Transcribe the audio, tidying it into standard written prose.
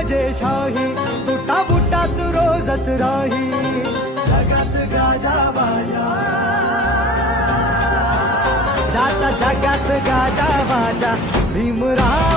राजेशाही सुटा बुटात रोजच राही जगात गाजा बाजा ज्याचा जगात गाजा बाजा भीमराव